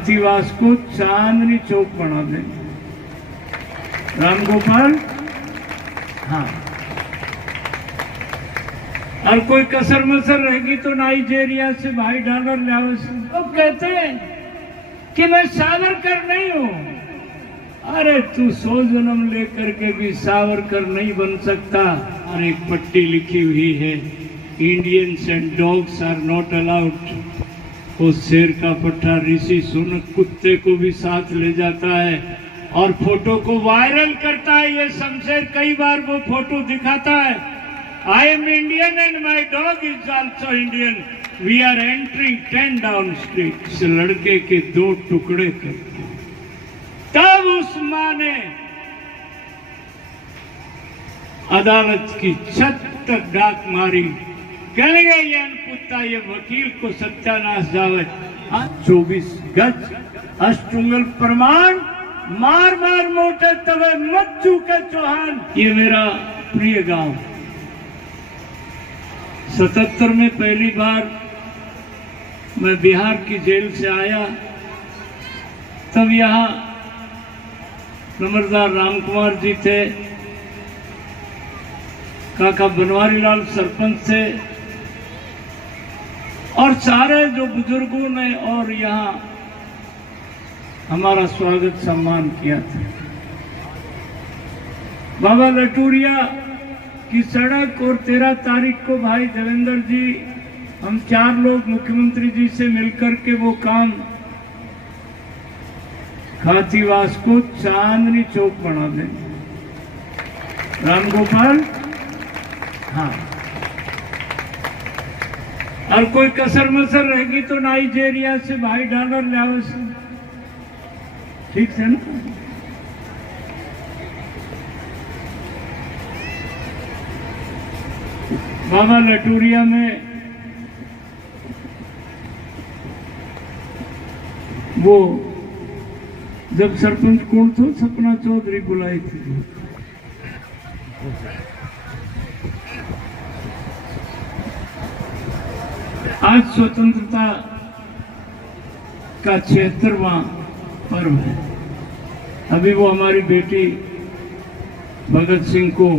खातीवास को चांदनी चौक बना देंगे। रामगोपाल, हाँ, और कोई कसर मसर रहेगी तो नाइजेरिया से भाई डॉलर ले आओ। तो कहते हैं कि मैं सावरकर नहीं हूं। अरे तू 100 जन्म लेकर के भी सावरकर नहीं बन सकता। और एक पट्टी लिखी हुई है, Indians and dogs are not allowed. उस शेर का पट्टा ऋषि सुनक कुत्ते को भी साथ ले जाता है और फोटो को वायरल करता है। ये शमशेर कई बार वो फोटो दिखाता है, I am Indian and my dog is also Indian. We are entering 10 down street. इस लड़के के 2 टुकड़े करके तब उस मां ने अदालत की छत तक डाक मारी। कहने गए ये अनपुत्ता, ये वकील को सत्यानाश जावे। 24 गज अष्टुंगल प्रमाण, मार मार मोटे तवे मत चूके चौहान। ये मेरा प्रिय गांव। 77 में पहली बार मैं बिहार की जेल से आया, तब यहाँ नंबरदार राम कुमार जी थे, काका बनवारी लाल सरपंच थे और सारे जो बुजुर्गों ने और यहाँ हमारा स्वागत सम्मान किया था। बाबा लटूरिया की सड़क और 13 तारीख को भाई देवेंद्र जी, हम 4 लोग मुख्यमंत्री जी से मिलकर के वो काम खातीवास को चांदनी चौक बना देंगे। रामगोपाल, हाँ, और कोई कसर मसर रहेगी तो नाइजेरिया से भाई डॉलर ले आओ। ठीक है ना? बाबा लटूरिया में वो जब सरपंच कौन था, सपना चौधरी बुलाई थी। आज स्वतंत्रता का 76वां पर्व है। अभी वो हमारी बेटी भगत सिंह को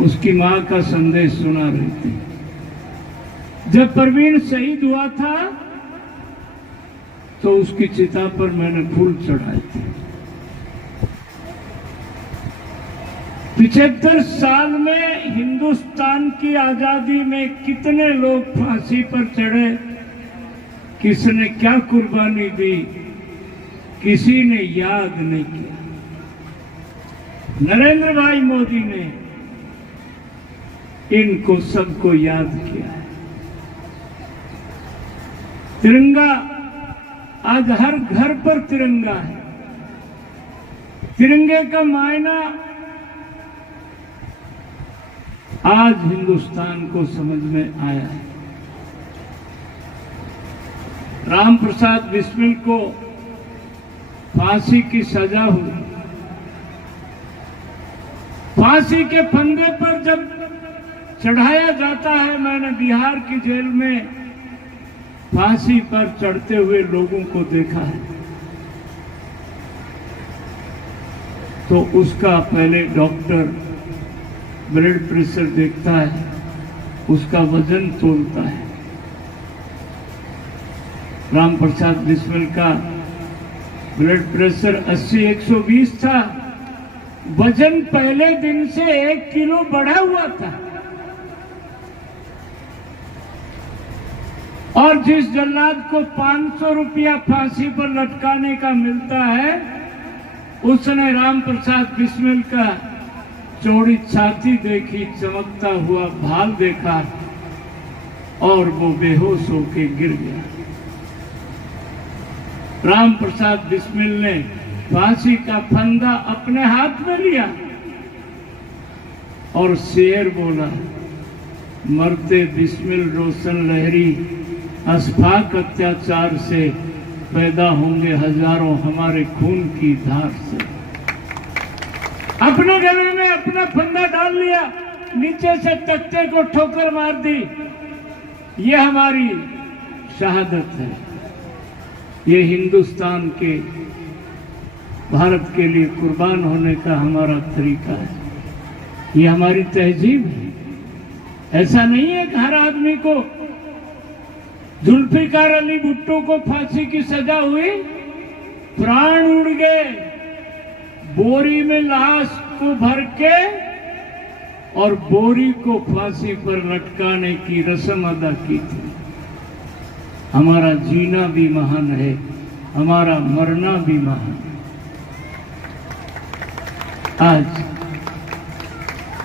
उसकी मां का संदेश सुना रही थी। जब परवीन शहीद हुआ था तो उसकी चिता पर मैंने फूल चढ़ाए थे। 75 साल में हिंदुस्तान की आजादी में कितने लोग फांसी पर चढ़े, किसने क्या कुर्बानी दी, किसी ने याद नहीं किया। नरेंद्र भाई मोदी ने इनको सबको याद किया है। तिरंगा आज हर घर पर तिरंगा है। तिरंगे का मायना आज हिंदुस्तान को समझ में आया है। राम प्रसाद बिस्मिल को फांसी की सजा हुई। फांसी के फंदे पर जब चढ़ाया जाता है, मैंने बिहार की जेल में फांसी पर चढ़ते हुए लोगों को देखा है, तो उसका पहले डॉक्टर ब्लड प्रेशर देखता है, उसका वजन तोलता है। राम प्रसाद बिस्मिल का ब्लड प्रेशर 80/120 था। वजन पहले दिन से 1 किलो बढ़ा हुआ था। और जिस जल्लाद को 500 रुपया फांसी पर लटकाने का मिलता है, उसने राम प्रसाद बिस्मिल का चौड़ी छाती देखी, चमकता हुआ भाल देखा और वो बेहोश होके गिर गया। राम प्रसाद बिस्मिल ने फांसी का फंदा अपने हाथ में लिया और शेर बोला, मरते बिस्मिल रोशन लहरी, अस्फाक अत्याचार से पैदा होंगे हजारों हमारे खून की धार से। अपने गले में अपना फंदा डाल लिया, नीचे से तख्ते को ठोकर मार दी। ये हमारी शहादत है। ये हिंदुस्तान के, भारत के लिए कुर्बान होने का हमारा तरीका है, ये हमारी तहजीब है। ऐसा नहीं है कि हर आदमी को, जुल्फिकार अली भुट्टो को फांसी की सजा हुई, प्राण उड़ गए, बोरी में लाश को भर के और बोरी को फांसी पर लटकाने की रस्म अदा की थी। हमारा जीना भी महान है, हमारा मरना भी महान है। आज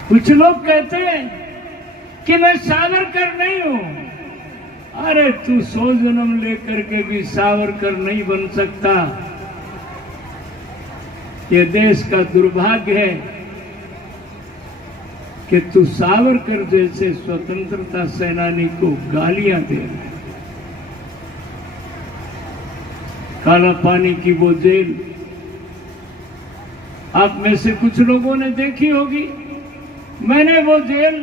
कुछ लोग कहते हैं कि मैं सावरकर नहीं हूं। अरे तू 100 जन्म लेकर के भी सावरकर नहीं बन सकता। ये देश का दुर्भाग्य है कि तू सावरकर जैसे स्वतंत्रता सेनानी को गालियां दे रहा है। काला पानी की वो जेल आप में से कुछ लोगों ने देखी होगी। मैंने वो जेल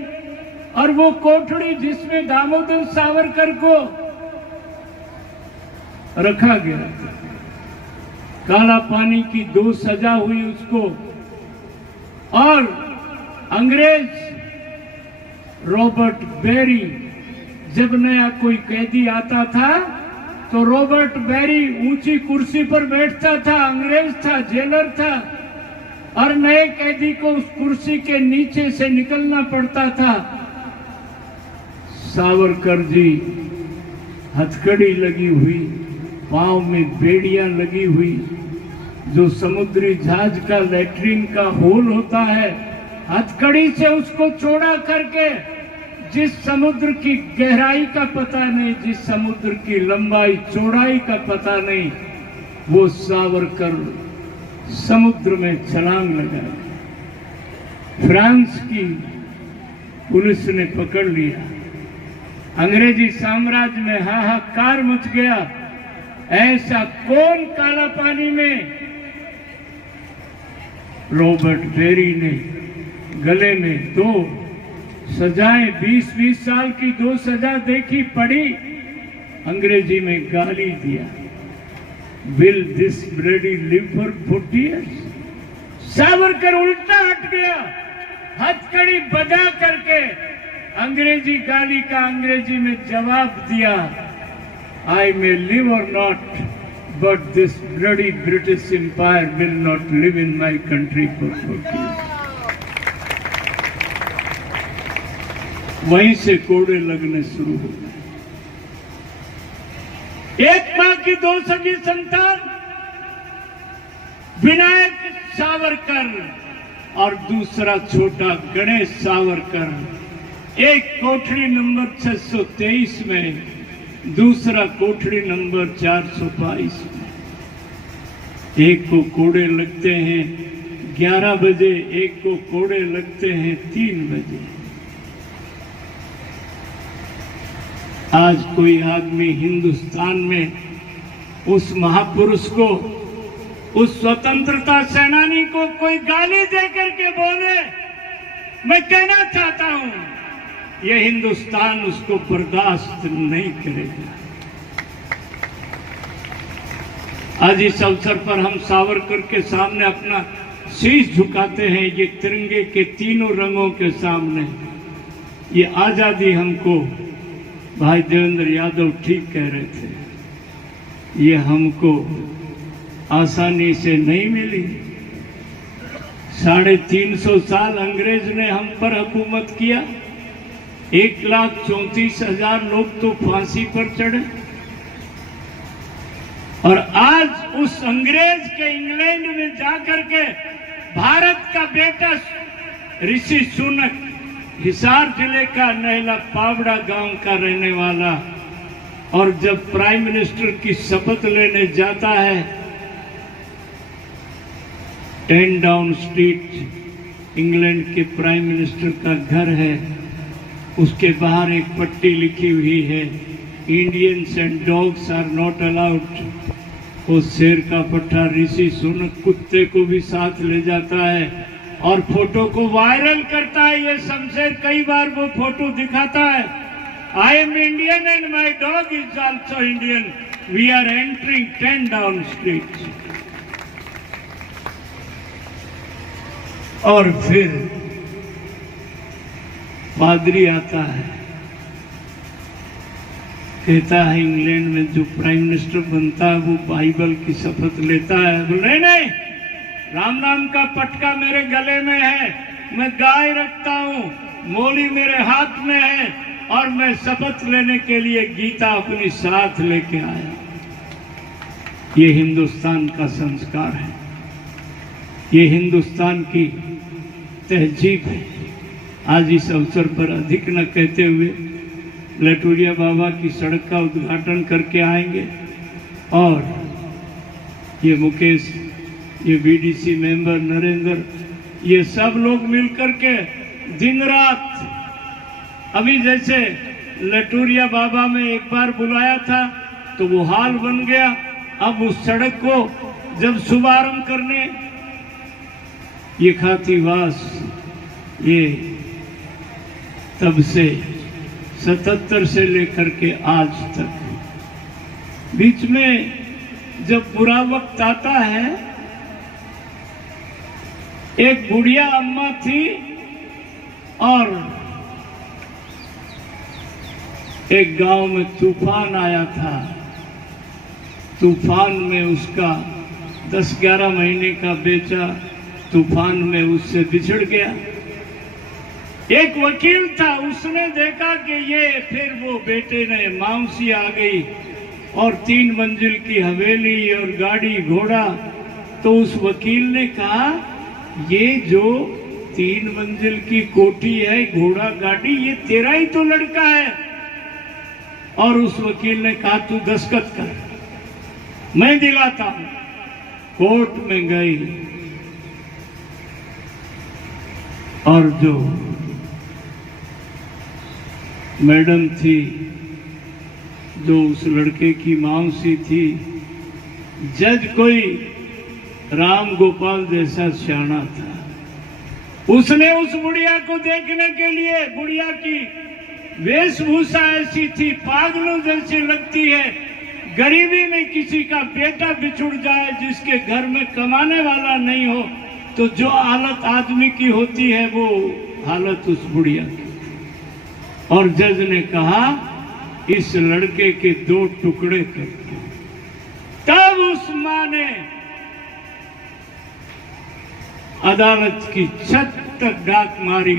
और वो कोठड़ी जिसमें दामोदर सावरकर को रखा गया था, काला पानी की 2 सजा हुई उसको, और अंग्रेज रॉबर्ट बेरी, जब नया कोई कैदी आता था तो रॉबर्ट बेरी ऊंची कुर्सी पर बैठता था, अंग्रेज था, जेलर था, और नए कैदी को उस कुर्सी के नीचे से निकलना पड़ता था। सावरकर जी हथकड़ी लगी हुई, पांव में बेड़ियां लगी हुई, जो समुद्री जहाज का लैट्रिन का होल होता है, हथकड़ी से उसको चौड़ा करके, जिस समुद्र की गहराई का पता नहीं, जिस समुद्र की लंबाई चौड़ाई का पता नहीं, वो सावरकर समुद्र में छलांग लगाई। फ्रांस की पुलिस ने पकड़ लिया। अंग्रेजी साम्राज्य में हाहाकार मच गया। ऐसा कौन काला पानी में? रॉबर्ट बेरी ने गले में 2 सजाएं, 20-20 साल की 2 सजा देखी, पड़ी, अंग्रेजी में गाली दिया, Will this bloody live for 40 years? Savarkar उल्टा हट गया, हथकड़ी बजा करके अंग्रेजी गाली का अंग्रेजी में जवाब दिया, I may live or not, but this bloody British Empire will not live in my country for 40 years. वहीं से कोड़े लगने शुरू हो गए। एक मां की 2 सगी संतान विनायक सावरकर और दूसरा छोटा गणेश सावरकर, एक कोठरी नंबर 623 में, दूसरा कोठरी नंबर 422 में। एक को कोड़े लगते हैं 11 बजे, एक को कोड़े लगते हैं 3 बजे। आज कोई आदमी हिंदुस्तान में उस महापुरुष को, उस स्वतंत्रता सेनानी को कोई गाली देकर के बोले, मैं कहना चाहता हूं यह हिंदुस्तान उसको बर्दाश्त नहीं करेगा। आज इस अवसर पर हम सावरकर के सामने अपना शीश झुकाते हैं, ये तिरंगे के तीनों रंगों के सामने। ये आजादी हमको, भाई देवेंद्र यादव ठीक कह रहे थे, ये हमको आसानी से नहीं मिली। 350 साल अंग्रेज ने हम पर हुकूमत किया, 1,34,000 लोग तो फांसी पर चढ़े, और आज उस अंग्रेज के इंग्लैंड में जाकर के भारत का बेटा ऋषि सुनक, हिसार जिले का नहला पावड़ा गांव का रहने वाला, और जब प्राइम मिनिस्टर की शपथ लेने जाता है, 10 डाउन स्ट्रीट इंग्लैंड के प्राइम मिनिस्टर का घर है, उसके बाहर एक पट्टी लिखी हुई है, Indians and dogs are not allowed. वो शेर का पट्टा ऋषि सुनक कुत्ते को भी साथ ले जाता है और फोटो को वायरल करता है। ये शमशेर कई बार वो फोटो दिखाता है, I am Indian and my dog is also Indian. we are entering 10 down streets. और फिर पादरी आता है, कहता है इंग्लैंड में जो प्राइम मिनिस्टर बनता है वो बाइबल की शपथ लेता है। बोले नहीं, राम नाम का पटका मेरे गले में है, मैं गाय रखता हूँ, मोली मेरे हाथ में है और मैं शपथ लेने के लिए गीता अपनी साथ लेके आया। ये हिंदुस्तान का संस्कार है, ये हिंदुस्तान की तहजीब है। आज इस अवसर पर अधिक न कहते हुए लटूरिया बाबा की सड़क का उद्घाटन करके आएंगे और ये मुकेश, ये बीडीसी मेंबर नरेंद्र, ये सब लोग मिलकर के दिन रात, अभी जैसे लटूरिया बाबा में एक बार बुलाया था तो वो हाल बन गया, अब उस सड़क को जब शुभारंभ करने, ये खातीवास ये तब से 77 से लेकर के आज तक, बीच में जब बुरा वक्त आता है, एक बुढ़िया अम्मा थी और एक गांव में तूफान आया था। तूफान में उसका 10-11 महीने का बेटा तूफान में उससे बिछड़ गया। एक वकील था, उसने देखा कि ये, फिर वो बेटे ने माउसी आ गई और 3 मंजिल की हवेली और गाड़ी घोड़ा, तो उस वकील ने कहा ये जो 3 मंजिल की कोठी है, घोड़ा गाड़ी, ये तेरा ही तो लड़का है। और उस वकील ने कहा तू दस्तखत कर, मैं दिलाता हूं। कोर्ट में गई और जो मैडम थी, जो उस लड़के की मौसी थी, जज कोई राम गोपाल जैसा सियाना था। उसने उस बुढ़िया को देखने के लिए, बुढ़िया की वेशभूषा ऐसी थी, पागलों जैसी लगती है, गरीबी में किसी का बेटा बिछुड़ जाए, जिसके घर में कमाने वाला नहीं हो, तो जो हालत आदमी की होती है वो हालत उस बुढ़िया की। और जज ने कहा इस लड़के के 2 टुकड़े करके। तब उस मां ने अदालत की छत तक डाक मारी,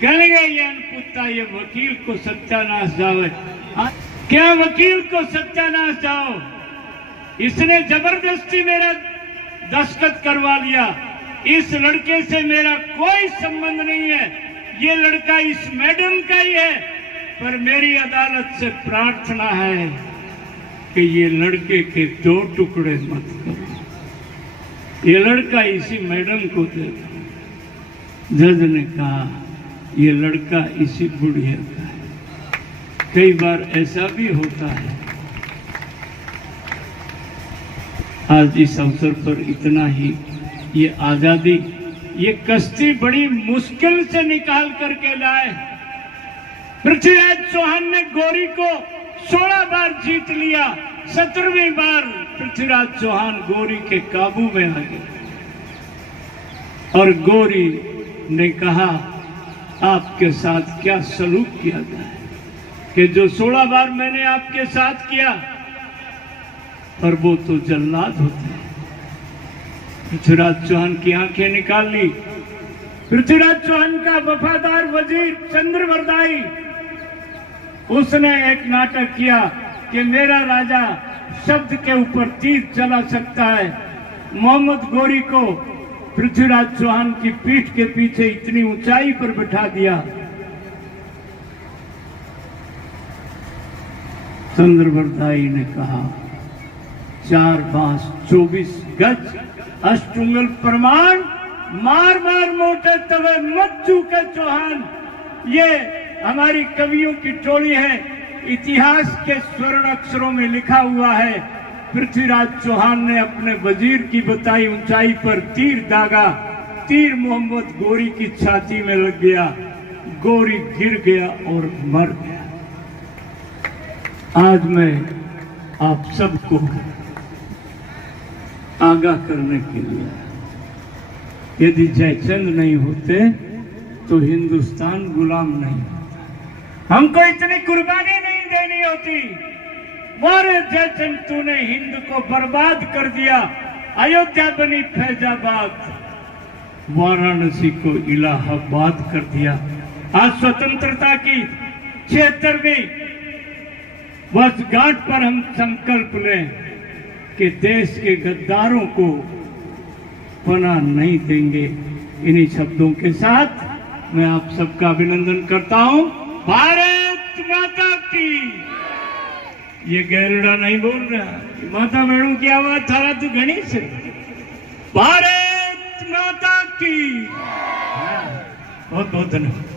कहने गए ये अनपुत्ता, ये वकील को सत्यानाश जावे। क्या वकील को सत्यानाश जाओ? इसने जबरदस्ती मेरा दस्तखत करवा लिया। इस लड़के से मेरा कोई संबंध नहीं है, ये लड़का इस मैडम का ही है, पर मेरी अदालत से प्रार्थना है कि ये लड़के के 2 टुकड़े मत करो, ये लड़का इसी मैडम को दे दो। जज ने कहा ये लड़का इसी बुढ़िया का है। कई बार ऐसा भी होता है। आज इस अवसर पर इतना ही। ये आजादी, ये कश्ती बड़ी मुश्किल से निकाल करके लाए। पृथ्वीराज चौहान ने गौरी को 16 बार जीत लिया, 17वीं बार पृथ्वीराज चौहान गौरी के काबू में आ गए। और गौरी ने कहा आपके साथ क्या सलूक किया जाए कि जो 16 बार मैंने आपके साथ किया, पर वो तो जल्लाद होते हैं। पृथ्वीराज चौहान की आंखें निकाल ली। पृथ्वीराज चौहान का वफादार वजीर चंद्रवरदाई, उसने एक नाटक किया कि मेरा राजा शब्द के ऊपर तीर चला सकता है। मोहम्मद गौरी को पृथ्वीराज चौहान की पीठ के पीछे इतनी ऊंचाई पर बिठा दिया। चंद्रवरदाई ने कहा 4 बांस 24 गज अष्टुंगल प्रमाण, मार मार मोटे तवे मत चूके चौहान। ये हमारी कवियों की टोली है। इतिहास के स्वर्ण अक्षरों में लिखा हुआ है, पृथ्वीराज चौहान ने अपने वजीर की बताई ऊंचाई पर तीर दागा। तीर मोहम्मद गौरी की छाती में लग गया, गौरी गिर गया और मर गया। आज मैं आप सबको आगाह करने के लिए, यदि जयचंद नहीं होते तो हिंदुस्तान गुलाम नहीं होता, हमको इतनी कुर्बानी नहीं देनी होती। मोरे जयचंद, तूने हिंद को बर्बाद कर दिया। अयोध्या बनी फैजाबाद, वाराणसी को इलाहाबाद कर दिया। आज स्वतंत्रता की 76वीं वर्षगांठ पर हम संकल्प लें कि देश के गद्दारों को पनाह नहीं देंगे। इन्हीं शब्दों के साथ मैं आप सबका अभिनंदन करता हूं। भारत माता की। ये गैरुड़ा नहीं बोल रहा, माता बहनों की आवाज थारा तू गणेश है। भारत माता की। बहुत बहुत धन्यवाद।